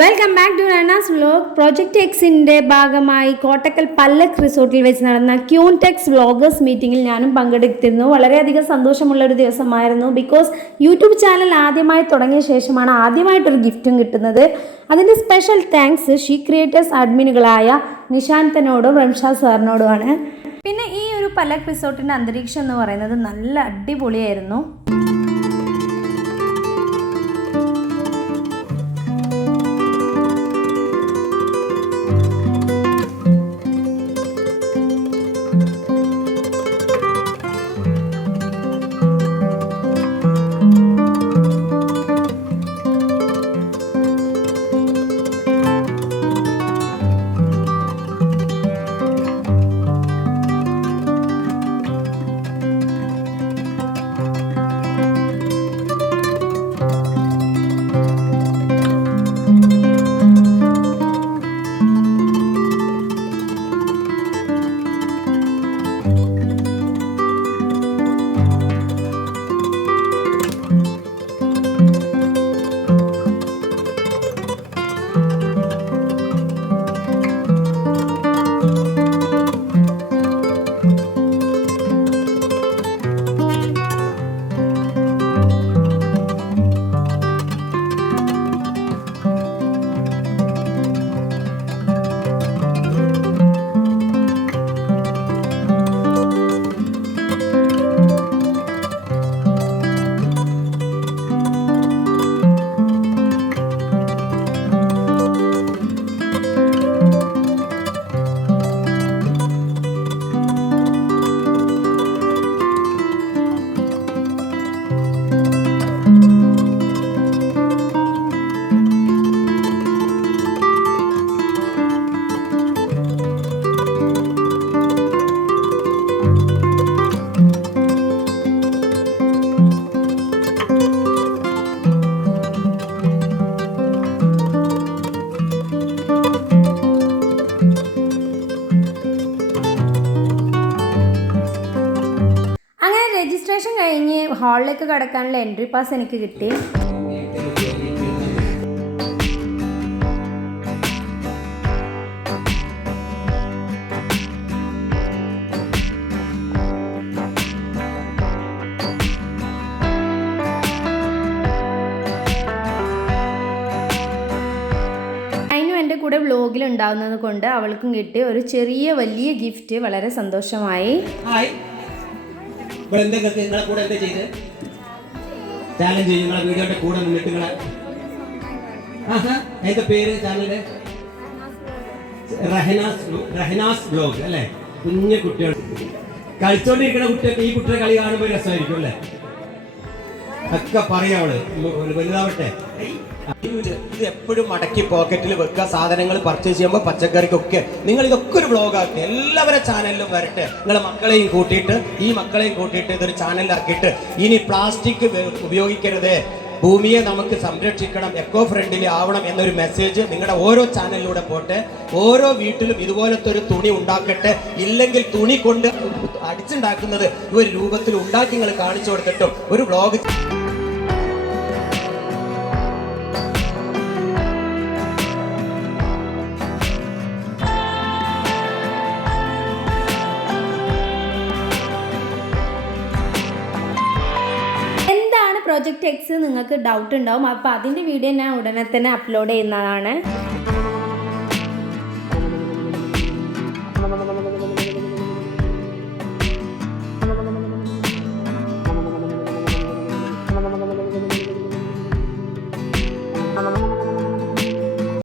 Welcome back to Rahna's vlog. Project എക്സിൻ്റെ ഭാഗമായി കോട്ടക്കൽ പല്ലക്ക് റിസോർട്ടിൽ വെച്ച് നടന്ന ക്യൂൻടെക്സ് വ്ളോഗേഴ്സ് മീറ്റിങ്ങിൽ ഞാനും പങ്കെടുത്തിരുന്നു. വളരെയധികം സന്തോഷമുള്ളൊരു ദിവസമായിരുന്നു. ബിക്കോസ് യൂട്യൂബ് ചാനൽ ആദ്യമായി തുടങ്ങിയ ശേഷമാണ് ആദ്യമായിട്ടൊരു ഗിഫ്റ്റും കിട്ടുന്നത്. അതിൻ്റെ special thanks she creators അഡ്മിനുകളായ നിശാന്തനോടും Ramsha സാറിനോടുമാണ്. പിന്നെ ഈ ഒരു പല്ലക്ക് റിസോർട്ടിൻ്റെ അന്തരീക്ഷം എന്ന് പറയുന്നത് നല്ല അടിപൊളിയായിരുന്നു. രജിസ്ട്രേഷൻ കഴിഞ്ഞ് ഹാളിലേക്ക് കടക്കാനുള്ള എൻട്രി പാസ് എനിക്ക് കിട്ടി. എൻ്റെ കൂടെ വ്ലോഗിൽ ഉണ്ടാവുന്നത് കൊണ്ട് അവൾക്കും കിട്ടി ഒരു വലിയ ഗിഫ്റ്റ്. വളരെ സന്തോഷമായി. നിങ്ങളെ കൂടെ എന്താ ചെയ്ത് ചാലഞ്ച് ചെയ്യും നിങ്ങളെ വീഡിയോയുടെ കൂടെ നിന്നിട്ട് നിങ്ങളെ എന്താ പേര് ചാനലിന്റെ? റഹ്നാസ് വ്ലോഗ് അല്ലേ? കുഞ്ഞു കുട്ടികൾ കളിച്ചോണ്ടിരിക്കുന്ന കുട്ടികൾക്ക് ഈ കുട്ടിയുടെ കളി കാണുമ്പോൾ രസമായിരിക്കും അല്ലേ? ഒക്കെ പറയാവള് വലുതാവട്ടെ. ഇത് എപ്പോഴും മടക്കി പോക്കറ്റിൽ വെക്കുക. സാധനങ്ങൾ പർച്ചേസ് ചെയ്യുമ്പോൾ പച്ചക്കറിക്കൊക്കെ നിങ്ങൾ ഇതൊക്കെ ഒരു വ്ളോഗാക്കി എല്ലാവരുടെ ചാനലിലും വരട്ടെ. നിങ്ങളെ മക്കളെയും കൂട്ടിയിട്ട് ഇതൊരു ചാനലിലാക്കിയിട്ട് ഇനി പ്ലാസ്റ്റിക് ഉപയോഗിക്കരുത്, ഭൂമിയെ നമുക്ക് സംരക്ഷിക്കണം, എക്കോ ഫ്രണ്ട്ലി ആവണം എന്നൊരു മെസ്സേജ് നിങ്ങളുടെ ഓരോ ചാനലിലൂടെ പോട്ടെ. ഓരോ വീട്ടിലും ഇതുപോലത്തെ ഒരു തുണി ഉണ്ടാക്കട്ടെ. ഇല്ലെങ്കിൽ തുണി കൊണ്ട് അടിച്ചുണ്ടാക്കുന്നത് ഒരു രൂപത്തിൽ ഉണ്ടാക്കി നിങ്ങൾ കാണിച്ചു കൊടുത്തിട്ടും ഒരു വ്ളോഗ്. പ്രോജക്റ്റ് എക്സ് നിങ്ങൾക്ക് ഡൗട്ട് ഉണ്ടാവും. അപ്പോൾ അതിൻ്റെ വീഡിയോ ഞാൻ ഉടനെ തന്നെ അപ്ലോഡ് ചെയ്യുന്നതാണ്.